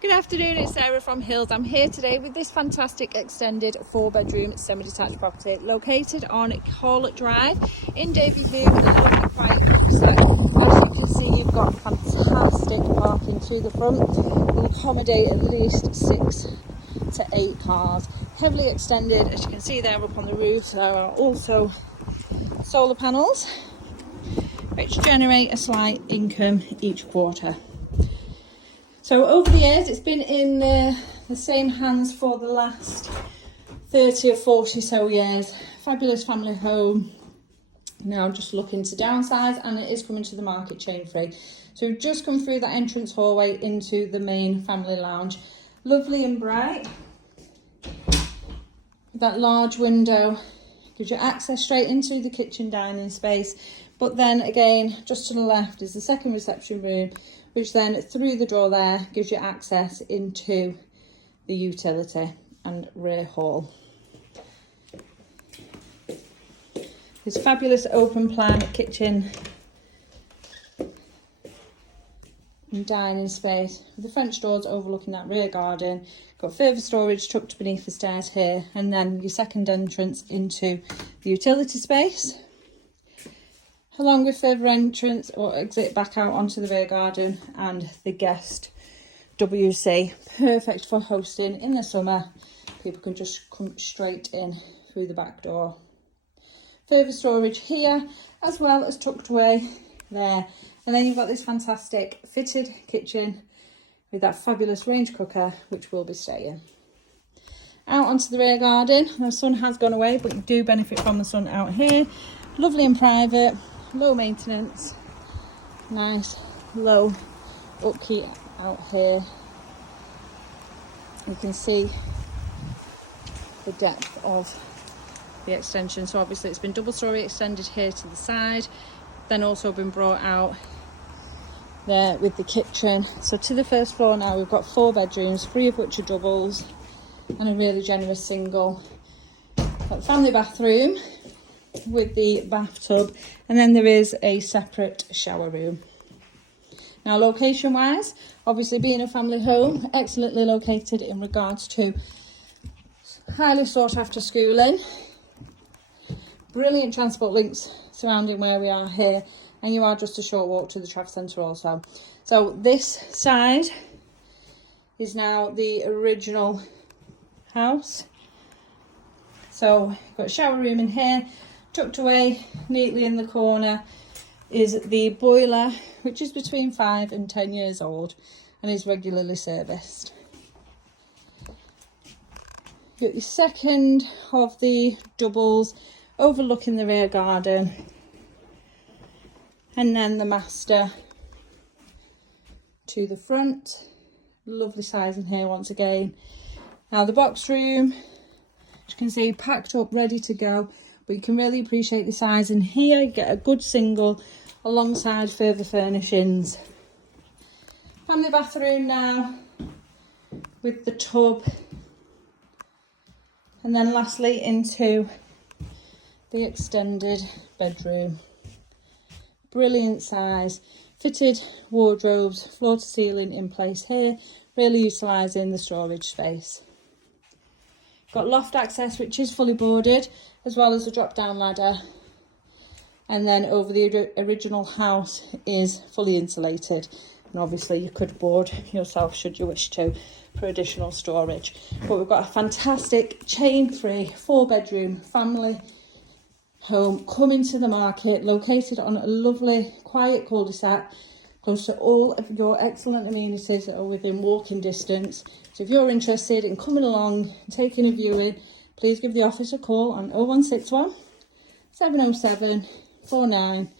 Good afternoon, it's Sarah from Hills. I'm here today with this fantastic extended 4-bedroom semi-detached property located on Coll Drive in Davyview in a lovely quiet cul-de-sac. As you can see, you've got fantastic parking to the front. It will accommodate at least 6 to 8 cars. Heavily extended, as you can see there up on the roof. There are also solar panels which generate a slight income each quarter. So over the years, it's been in the same hands for the last 30 or 40 so years. Fabulous family home. Now just looking to downsize, and it is coming to the market chain free. So we've just come through that entrance hallway into the main family lounge. Lovely and bright. That large window gives you access straight into the kitchen dining space. But then again, just to the left is the second reception room, which then through the door there gives you access into the utility and rear hall. This fabulous open plan kitchen and dining space with the French doors overlooking that rear garden. Got further storage tucked beneath the stairs here, and then your second entrance into the utility space, along with further entrance or exit back out onto the rear garden and the guest WC. Perfect for hosting in the summer. People can just come straight in through the back door. Further storage here, as well as tucked away there. And then you've got this fantastic fitted kitchen with that fabulous range cooker, which will be staying. Out onto the rear garden. The sun has gone away, but you do benefit from the sun out here. Lovely and private. Low maintenance, nice low upkeep out here. You can see the depth of the extension. So obviously it's been double storey extended here to the side, then also been brought out there with the kitchen. So to the first floor now we've got 4 bedrooms, 3 of which are doubles, and a really generous single. Got the family bathroom with the bathtub, and then there is a separate shower room. Now location wise, obviously being a family home, excellently located in regards to highly sought after schooling, brilliant transport links surrounding where we are here, and you are just a short walk to the traffic centre also. So this side is now the original house. So got a shower room in here. Tucked away neatly in the corner is the boiler, which is between 5 and 10 years old and is regularly serviced. Got your second of the doubles overlooking the rear garden, and then the master to the front. Lovely size in here once again. Now the box room, as you can see, packed up, ready to go. But you can really appreciate the size in here. You get a good single alongside further furnishings. Family bathroom now with the tub. And then lastly into the extended bedroom. Brilliant size. Fitted wardrobes, floor to ceiling in place here. Really utilising the storage space. Got loft access, which is fully boarded, as well as a drop down ladder, and then over the original house is fully insulated, and obviously you could board yourself should you wish to for additional storage. But we've got a fantastic chain free 4-bedroom family home coming to the market, located on a lovely quiet cul-de-sac close to all of your excellent amenities that are within walking distance. So if you're interested in coming along, taking a viewing, please give the office a call on 0161 707 4900.